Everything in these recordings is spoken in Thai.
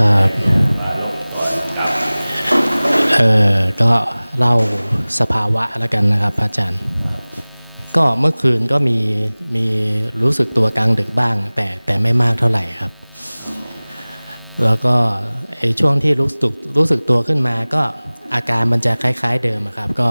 ครับเออก็เล่าสภาวะแล้วกันนะครับพระอาจารย์ ก็เมื่อคืนก็มีมีรู้สึกตัวกลางดึกบ้าง แต่แต่ไม่มากเท่าไหร่ครับ แล้วก็ไอช่วงที่รู้สึกรู้สึกตัวขึ้นมา ก็อาการมันจะคล้าย ๆเดิมครับ ก็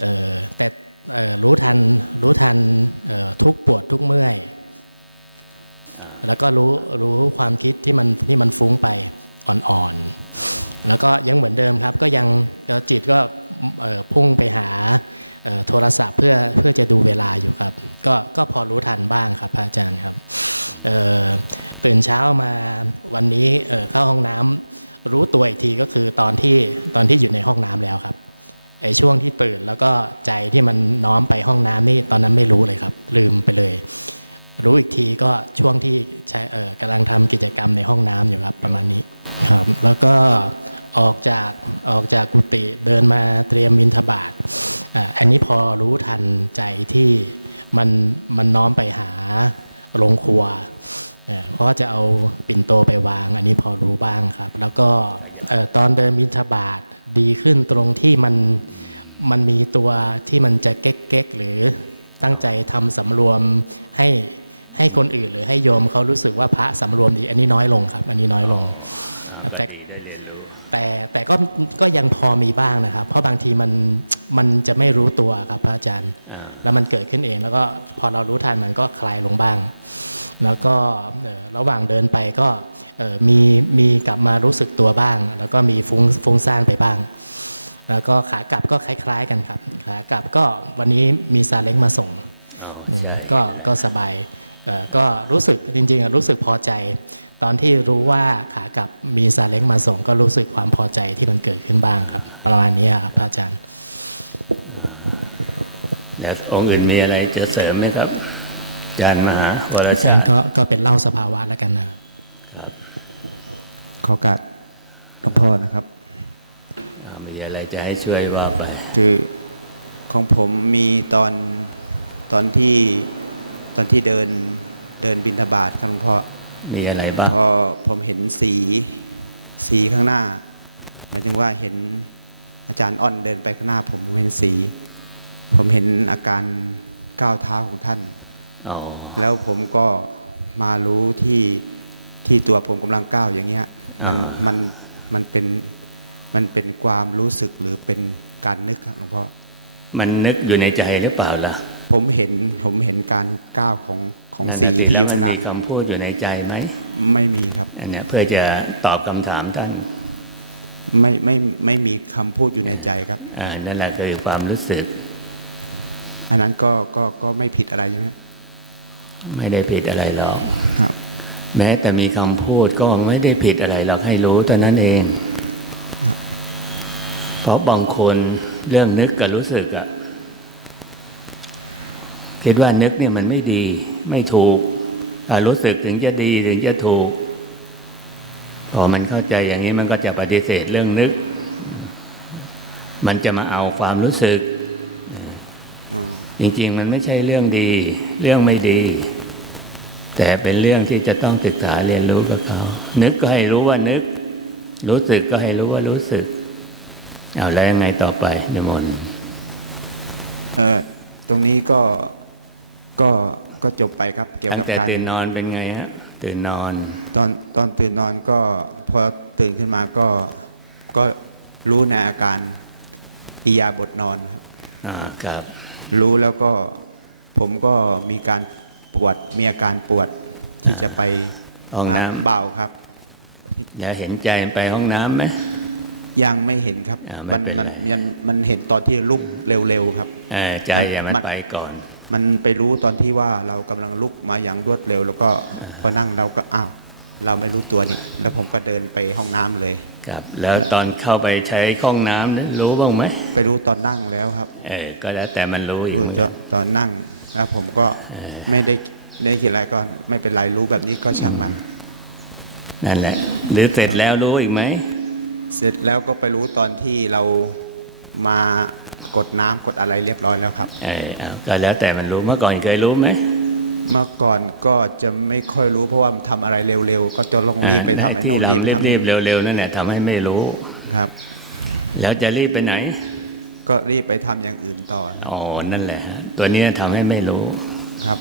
เออแต่รู้ทันรู้ทันทุกปวดทุกเมื่อย แล้วก็รู้รู้ความคิดที่มันที่มันฟุ้งไปอ่อนๆ แล้วก็ยังเหมือนเดิมครับ ก็ยังจิตก็พุ่งไปหาโทรศัพท์เพื่อเพื่อจะดูเวลาอยู่ครับ ก็ก็พอรู้ทันบ้างครับอาจารย์ครับตื่นเช้ามาวันนี้เข้าห้องน้ำรู้ตัวอีกทีก็คือตอนที่ตอนที่อยู่ในห้องน้ำแล้วครับไอ้ช่วงที่ตื่นแล้วก็ใจที่มันน้อมไปห้องน้ำนี่ตอนนั้นไม่รู้เลยครับ ลืมไปเลย รู้อีกทีก็ช่วงที่ใช้เออกำลังทำกิจกรรมในห้องน้ำอยู่ครับประมาณนี้ครับ แล้วก็ออกจากออกจากกุฏิเดินมาเตรียมบินทบาทอ่าอันนี้พอรู้ทันใจที่มันมันน้อมไปหาโรงครัวเอ่อเพราะว่าจะเอาปิ่นโตไปวาง อันนี้พอรู้บ้างครับ แล้วก็เออตอนเดินบินทบาทดีขึ้นตรงที่มันมันมีตัวที่มันจะเก๊กๆหรือตั้งใจทำสำรวมให้ ให้คนอื่นหรือให้โยมเขารู้สึกว่าพระสำรวมดี อันนี้น้อยลงครับ อันนี้น้อยลงครับแต่แต่แต่ก็ก็ยังพอมีบ้างนะครับ เพราะบางทีมันมันจะไม่รู้ตัวครับพระอาจารย์ แล้วมันเกิดขึ้นเอง แล้วก็พอเรารู้ทันมันก็คลายลงบ้าง แล้วก็เอ่อระหว่างเดินไปก็เอ่อมีมีกลับมารู้สึกตัวบ้าง แล้วก็มีฟุ้งฟุ้งซ่านไปบ้าง แล้วก็ขากลับก็คล้าย ๆ กันครับ ขากลับก็วันนี้มีซาเล้งมาส่งอืมก็ก็สบายเอ่อ ก็รู้สึกจริงๆอะรู้สึกพอใจ ตอนที่รู้ว่าขากลับมีซาเล้งมาส่ง ก็รู้สึกความพอใจที่มันเกิดขึ้นบ้างครับ ประมาณนี้ครับพระอาจารย์แล้วองค์อื่นมีอะไรจะเสริมไหมครับอาจารย์มหาวรอาชาจารย์ติก็ก็เป็นเล่าสภาวะแล้วกันนะครับขอโอกาสหลวงพ่อนะครับ มีอะไรจะให้ช่วยว่าไปคือของผมมีตอนตอนที่ ตอนที่เดินเดินบินทบาทครับหลวงพ่อมีอะไรบ้างพอผมเห็นสีสีข้างหน้า หมายถึงว่าเห็นอาจารย์อ้อนเดินไปข้างหน้า ผมผมเห็นสี ผมเห็นอาการก้าวเท้าของท่านอ๋อแล้วผมก็มารู้ที่ที่ตัวผมกำลังก้าวอย่างเงี้ยมันมันมันเป็นมันเป็นความรู้สึกหรือเป็นการนึกครับหลวงพ่อมันนึกอยู่ในใจหรือเปล่าล่ะ ผมเห็นผมเห็นการก้าวของของนั่นสีน่ะที่อแล้วยู่มัข้างหน้ามีคำพูดอยู่ในใจไหมไม่มีครับอันเนี้ยเพื่อจะตอบคำถามท่านไม่ไม่ไม่มีคำพูดอยู่ในใจครับอ่านั่นแหละคือความรู้สึก อันนั้นก็ก็ก็ไม่ผิดอะไรใช่ไหมไม่ได้ผิดอะไรหรอกครับ แม้แต่มีคำพูดก็ไม่ได้ผิดอะไรหรอกให้รู้เท่านั้นเอง เพราะบางคนเรื่องนึกกับรู้สึกอะ คิดว่านึกเนี่ยมันไม่ดีไม่ถูกรู้สึกถึงจะดีถึงจะถูก พอมันเข้าใจอย่างนี้มันก็จะปฏิเสธเรื่องนึก มันจะมาเอาความรู้สึก จริง ๆ มันไม่ใช่เรื่องดี เรื่องไม่ดี แต่เป็นเรื่องที่จะต้องศึกษาเรียนรู้กับเขา นึกก็ให้รู้ว่านึก รู้สึกก็ให้รู้ว่ารู้สึก เอาแล้วยังไงต่อไปนิมนต์เออตรงนี้ก็ ก็ก็จบไปครับเกี่ยวตั้กับงแต่การ ตื่นนอนเป็นไงฮะตื่นนอน ตอนตอนตื่นนอนก็พอตื่นขึ้นมาก็ก็รู้ในอาการอิยาบทนอนครับอ่าครับรู้แล้วก็ผมก็มีการปวดมีอาการปวดที่จะไปห้องน้าเบาครับำอย่าเห็นใจไปห้องน้ำไหม ยังไม่เห็นครับอ่าไม่มันเป็นมันไร มันมันเห็นตอนที่ลุกเร็วๆครับ เออใจอย่ามันมันไปก่อน มันไปรู้ตอนที่ว่าเรากำลังลุกมาอย่างรวดเร็ว แล้วก็พอนั่งเราก็อ้าวเราไม่รู้ตัวนี่แล้วผมก็เดินไปห้องน้ำเลยครับ แล้วตอนเข้าไปใช้ห้องน้ำนั้นรู้บ้างไหมไปรู้ตอนนั่งแล้วครับ เออก็แล้วแต่มันรู้อีกรู้เหมือนตกัอนนตอนนั่งแล้วผมก็ไม่ได้ไม่ได้คิดอะไรก็ไม่เป็นไรรู้แบบนี้ก็ช่างมันนั่นแหละ หรือเสร็จแล้วรู้อีกไหม เสร็จแล้วก็ไปรู้ตอนที่เรามา กดน้ำกดอะไรเรียบร้อยแล้วครับเออเอาก็แล้วแต่มันรู้เมื่อก่อนเคยรู้ไหมเมื่อก่อนก็จะไม่ค่อยรู้เพราะว่าทำอะไรเร็วๆก็จะลงรีบไปทำไอ้ที่นู่นเรารีบรีบทำๆเร็วๆนั่นแหละทำให้ไม่รู้ครับ แล้วจะรีบไปไหน ก็รีบไปทำอย่างอื่นต่ออ๋อนั่นแหละฮะตัวเนี้ยทำให้ไม่รู้ครับ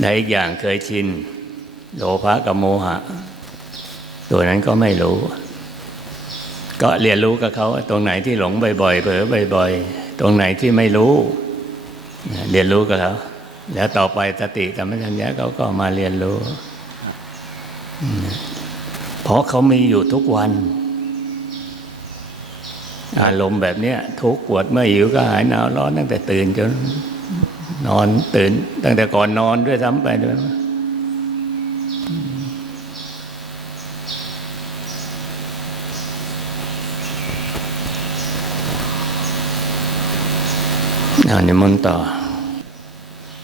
และอีกอย่างเคยชินโลภะกับโมหะ ตัวนั้นก็ไม่รู้ ก็เรียนรู้กับเขาตรงไหนที่หลงบ่อยๆเผลอบ่อยๆ ตรงไหนที่ไม่รู้ เรียนรู้กับเขาแล้วต่อไปสติสัมปชัญญะเขาก็มาเรียนรู้ เพราะเขามีอยู่ทุกวัน อารมณ์แบบเนี้ยทุกข์ปวดเมื่อยหิวก็หายหนาวร้อนตั้งแต่ตื่นจนนอนตื่น ตั้งแต่ก่อนนอนด้วยซ้ำไปด้วย อานิมนต์ต่อ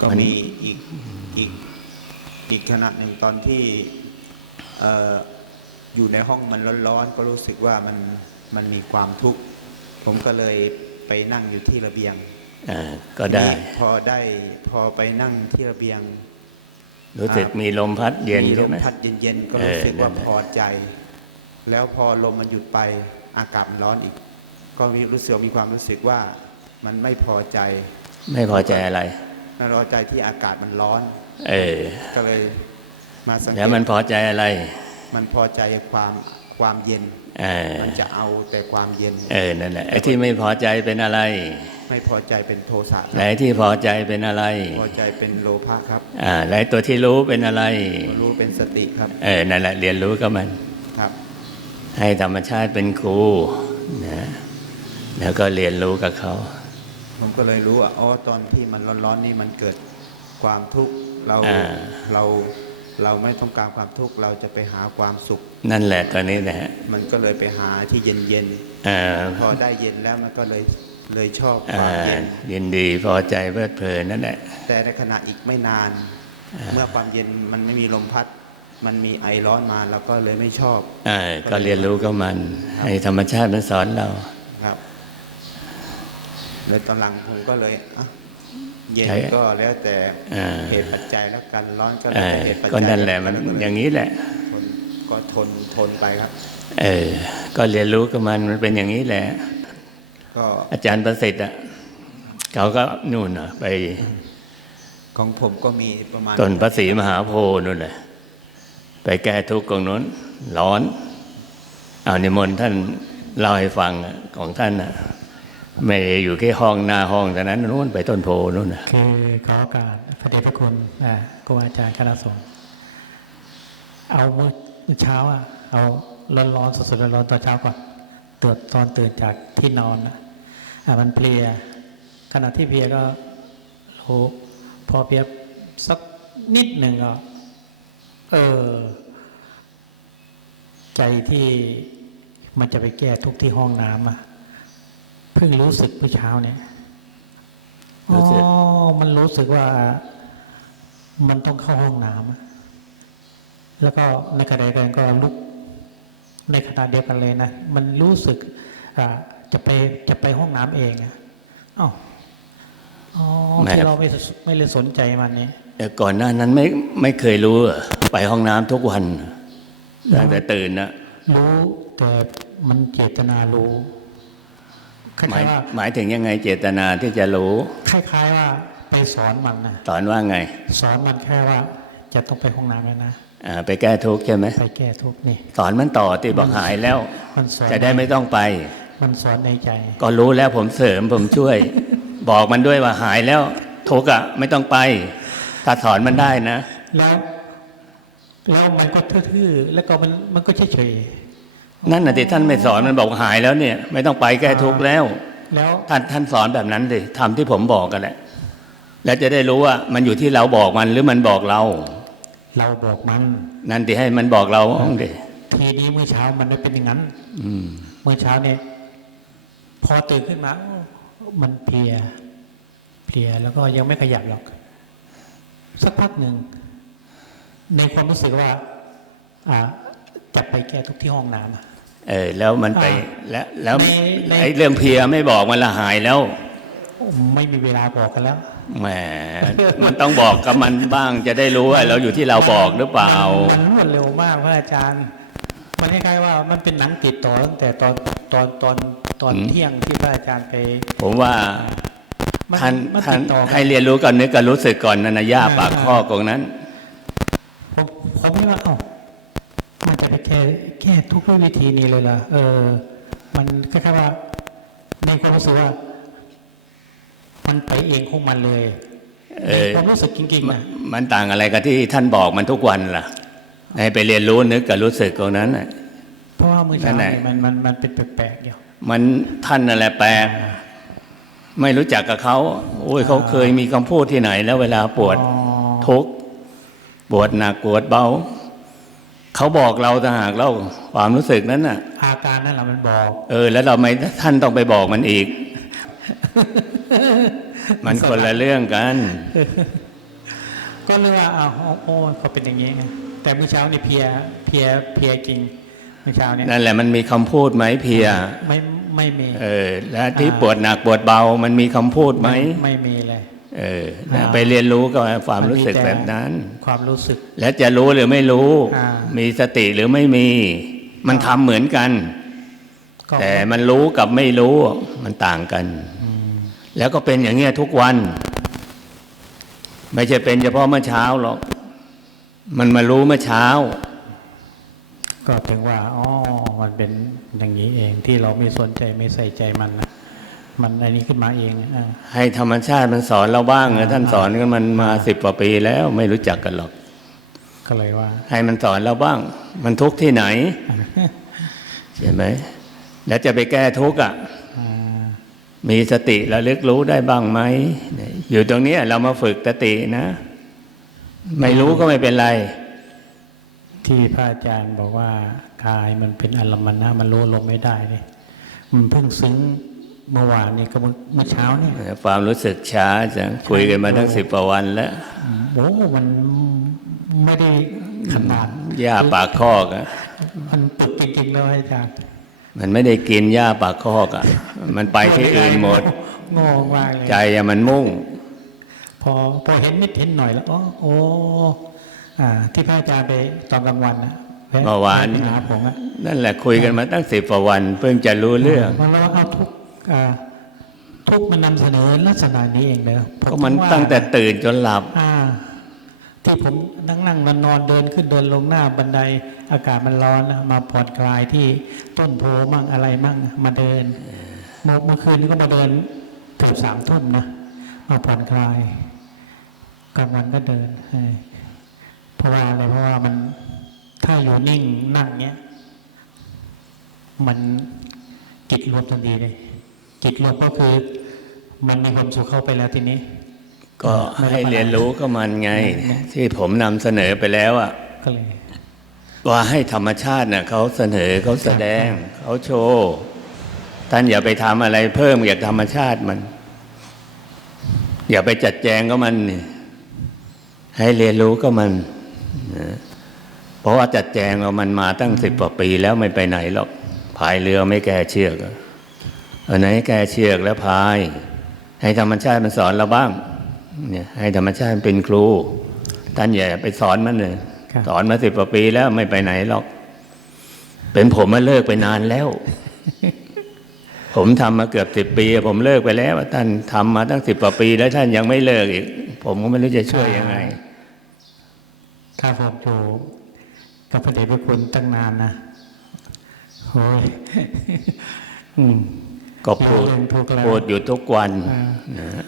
ก็มีอีกอีกอีกขณะหนึ่งตอนที่เอ่ออยู่ในห้องมันร้อนๆ ก็รู้สึกว่ามันมันมีความทุกข์ ผมก็เลยไปนั่งอยู่ที่ระเบียงอ่าก็ทีได้นี้พอได้พอไปนั่งที่ระเบียงรู้สึกมีลมพัดเย็นมีลมใช่ไหพัดเย็นๆก็รู้เออสึกว่านั่นแหละพอใจ แล้วพอลมมันหยุดไปอากาศมันร้อนอีก ก็มีรู้สึกมีความรู้สึกว่า มันไม่พอใจ ไม่พอใจอะไร ไม่พอใจที่อากาศมันร้อน เออ ก็เลยมาสังแล้วเกตมันพอใจอะไร มันพอใจความความเย็นเออมันจะเอาแต่ความเย็น เออนั่นแหละแต่ไอ้ที่ไม่พอใจเป็นอะไร ไม่พอใจเป็นโทสะคไหนรับที่พอใจเป็นอะไร พอใจเป็นโลภะครับ อ่าแล้วไอ้ตัวที่รู้เป็นอะไร รู้เป็นสติครับ เออนั่นแหละเรียนรู้กับมันครับ ให้ธรรมชาติเป็นครูนะแล้วก็เรียนรู้กับเขา ผมก็เลยรู้ว่าอ๋อตอนที่มันร้อนๆนี่มันเกิดความทุกข์เราอ่าเราเราไม่ต้องการความทุกข์เราจะไปหาความสุข นั่นแหละตอนนี้นะฮะมันก็เลยไปหาที่เย็นเออๆพอได้เย็นแล้วมันก็เลยเลยชอบความเย็นอ่ายินดีพอใจเพลิดเพลินนั่นแหละแต่ในขณะอีกไม่นาน เมื่อความเย็นมันไม่มีลมพัด มันมีไอร้อนมาเราก็เลยไม่ชอบเออก็เรียนรู้กับมันครับให้ธรรมชาติมันสอนเราครับ เลยตอนหลังผมก็เลยอะเย็นใช่ก็แล้วแต่อ่าเหตุปัจจัยแล้วกันร้อนก็เอแล้วอแต่เหตุปัจก็จัยนั่นแหละมันก็เลอย่างนี้แหละทนก็ทนทนไปครับ เออ ก็เรียนรู้กับมันมันเป็นอย่างนี้แหละ ก็อาจารย์ประสิทธิ์อะเขาก็นู่นน่ะ ไป ของผมก็มีประมาณต้นพระศรีมหาโพธิ์นู่นแหละไปแก้ทุกข์ตรงนู้น ร้อน เอานิมนต์ท่านเล่าให้ฟังอะของท่านน่ะ ไม่ได้อยู่แค่ห้องหน้าห้องแต่นั้นนู่นไปต้นโพนู่นนะคือขอโอกาสพระเดชพระคุณอ่าครูอาจารย์คณะสงฆ์เอามือมื้อเช้าอะเอาร้อนๆสดๆร้อนตอนเช้าก่อนตื่นตอนตื่นจากที่นอนนะอะมันเพลีย ขณะที่เพลียก็รู้พอเพลียสักนิดหนึ่งก็ เออ ใจที่มันจะไปแก้ทุกที่ห้องน้ำอะ เพิ่งรู้สึกเมื่อเช้าเนี่ยรู้อ๋อสึกมันรู้สึกว่ามันต้องเข้าห้องน้ำอะแล้วก็ในขณะเดียวกันก็ลุกในขณะเดียวกันเลยนะ มันรู้สึกอ่าจะไปจะไปห้องน้ำเองอะเอ้าอ๋อไม่ที่เราไม่สไม่เลยสนใจมันเนี่ยแต่ก่อนหน้านั้นไม่ไม่เคยรู้อะไปห้องน้ำทุกวันตั้งแต่ตื่นนะรู้แต่มันเจตนารู้ คหมายล้ายๆว่า หมายถึงยังไงเจตนาที่จะรู้ คล้ายๆว่าไปสอนมันนะสอนว่าไง สอนมันแค่ว่าจะต้องไปห้องน้ำแล้วนะอ่าไปแก้ทุกข์ใช่ไหมไปแก้ทุกข์นี่สอนมันต่อที่บอกหายแล้ว มันสอนจะได้ไม่ต้องไป มันสอนในใจ ก็รู้แล้วผมเสริมผมช่วย บอกมันด้วยว่าหายแล้วทุกข์อะไม่ต้องไป ถ้าสอนมันได้นะ แล้ว แล้วมันก็ทื่อๆแล้วก็มันมันก็เฉย นั่นน่ะที่ท่านไม่สอนมันบอกหายแล้วเนี่ย ไม่ต้องไปแก้ทุกข์แล้วๆแล้วท่านท่านสอนแบบนั้นดิทำที่ผมบอกกันแหละ แล้วจะได้รู้ว่ามันอยู่ที่เราบอกมันหรือมันบอกเรา เราบอกมัน นั่นที่ให้มันบอกเราอ้องดิทีนี้เมื่อเช้ามันไม่เป็นอย่างนั้น อืมเมื่อเช้าเนี่ย พอตื่นขึ้นมาโอ้มันเพลีย เพลียแล้วก็ยังไม่ขยับหรอก สักพักหนึ่ง ในความรู้สึกว่า อ่าจะไปแก้ทุกข์ที่ห้องน้ำอะ เออแล้วมันไปอ่าแล้วแล้วในในไอ้เรื่องเพลียไม่บอกมันละหายแล้ว ไม่มีเวลาบอกกันแล้วแหมมันต้องบอกกับมันบ้างจะได้รู้ว่าเราอยู่ที่เรามันบอกหรือเปล่า มันมันรวดเร็วมากพระอาจารย์ มันคล้ายๆว่ามันเป็นหนังติดต่อตั้งแต่ตอนตอนตอนตอนอืมเที่ยงที่พระอาจารย์ไป ผมว่ามันท่านมันท่าตินดต่อกัให้เรียนรู้กันนึกกันรู้สึกก่อนนะนะย่าอ่าปากอ่าข้อกองนั้น ผมผมนี่ว่าเอ้า มันจะไปแก้แก้ทุกข์ด้วยวิธีนี้เลยเหรอเออ มันคล้ายๆว่า ในความรู้สึกว่า มันไปเองของมันเลยเออในความรู้สึกจริงๆนะมันต่างอะไรกับที่ท่านบอกมันทุกวันล่ะให้ไปเรียนรู้นึกกับรู้สึกตรงนั้นน่ะเพราะว่าเมื่อเช้านั่นแหละนี่มันมันมันเป็นแปลกๆเดียวมันท่านอะไรแปลกไม่รู้จักกับเขาโอ้ยเขาเคยมีคำพูดที่ไหน แล้วเวลาปวดอ๋อทุกข์ปวดหนักปวดเบา เขาบอกเราต่างหากเราความรู้สึกนั้นน่ะ อาการนั่นแหละมันบอก เออ แล้วเราไม่ท่านต้องไปบอกมันอีก มันคนละเรื่องกัน ก็เลยว่าอ้าวโอ้โอ้เขาเป็นอย่างนี้ แต่เมื่อเช้านี่เพลียเพลียเพลียจริงเมื่อเช้าเนี่ยนั่นแหละมันมีคำพูดไหมเพียไม่ไม่มี เออ แล้วที่อ่าปวดหนักปวดเบา มันมีคำพูดไหมไม่มีเลย เอออ่าไปเรียนรู้กับความมันรู้มีสึกแต่แบบนั้น ความรู้สึก แล้วจะรู้หรือไม่รู้อ่ามีสติหรือไม่มี มันอ่าทำเหมือนกันก็แต่มันรู้กับไม่รู้มันต่างกันอืมแล้วก็เป็นอย่างเงี้ยทุกวัน ไม่ใช่เป็นเฉพาะเมื่อเช้าหรอก มันมารู้เมื่อเช้า ก็ถึงว่าอ๋อมันเป็นอย่างนี้เองที่เราไม่สนใจไม่ใส่ใจมันนะ มันอันนี้ขึ้นมาเองอ่าให้ธรรมชาติมันสอนเราบ้างนะอ่าท่านสอนกันมันมาอ่าสิบกว่าปีแล้วไม่รู้จักกันหรอก ก็เลยว่า ให้มันสอนเราบ้าง มันทุกข์ที่ไหนใช่ไหมแล้วจะไปแก้ทุกข์อะอ่ามีสติระลึกรู้ได้บ้างไหมเนี่ยอยู่ตรงเนี้ยเรามาฝึกสตินะ ไม่รู้ก็ไม่เป็นไร ที่พระอาจารย์บอกว่ากายมันเป็นอารมณ์นะมันรู้ลมไม่ได้ดิมันเพิ่งซึ้ง เมื่อวานนี้ก็เมื่อเมื่อเช้าเนี่ยความรู้สึกช้าจังคุยกันมาตั้งสิบกว่าวันแล้วโอ้มันไม่ได้ขนาดหญ้าปากคอกอะมันปึกจริง ๆ แล้วอาจารย์ มันไม่ได้กินหญ้าปากคอกอะมันไปพูดที่ยังไงอื่นหมดโง่โง่มากเลยใจอะมันมุ่ง พอพอเห็นนิดเห็นหน่อยแล้วอ๋อโอ้อ่าที่พระอาจารย์ไปตอนกลางวันนะแวะเมื่อวานแไปหาผมอะนั่นแหละคุยกันมาตั้งสิบกว่าวัน เพิ่งจะรู้เรื่องเราว่าเอาทุกอ่า ทุกมันนำเสนอลักษณะนี้เองเนอะผมก็มันว่าตั้งแต่ตื่นจนหลับอ่าที่ผมนั่งนั่งนอนนอนเดินขึ้นเดินลงหน้าบันไดอากาศมันร้อนนะมาผ่อนคลายที่ต้นโพมั่งอะไรมั่งมาเดินเมื่อเมื่อคืนก็มาเดินเกือบสามทุ่มนะมาผ่อนคลาย กลางวันก็เดินเออเพราะว่าอะไรเพราะว่ามันถ้าอยู่นิ่งนั่งเนี้ย มันจิตรวมทันทีเลย จิตรวมก็คือ มันมีความสุขเข้าไปแล้วทีนี้ ก็ไม่รับให้ประทานเรียนรู้ก็มันไง ที่ผมนำเสนอไปแล้วอะก็เลยว่าให้ธรรมชาติเน่ะเขาเสนอเขาแสดงเขาโชว์ท่านอย่าไปทำอะไรเพิ่มอยากธรรมชาติมัน อย่าไปจัดแจงก็มันนี่ให้เรียนรู้ก็มันนะเพราะว่าจัดแจงเรามันมาตั้งสิบกว่าปีแล้วไม่ไปไหนหรอกพายเรือไม่แก้เชือกอะ เอาไหนแก้เชือกแล้วพาย ให้ธรรมชาติมันสอนเราบ้างเนี่ยให้ธรรมชาติเป็นครูท่านอย่าไปสอนมันเลยครับสอนมาสิบกว่าปีแล้วไม่ไปไหนหรอก เป็นผมมาเลิกไปนานแล้ว ผมทำมาเกือบสิบปี ผมเลิกไปแล้วท่านทำมาตั้งสิบกว่าปี แล้วท่านยังไม่เลิกอีก ผมก็ไม่รู้จะช่วยยังไงถ้าผมอยู่กับพระเดชพระคุณตั้งนานนะโอ้ยอืม ก็รู้พูดเรื่องทุกข์แล้วพูดอยู่ทุกวันอ่านะ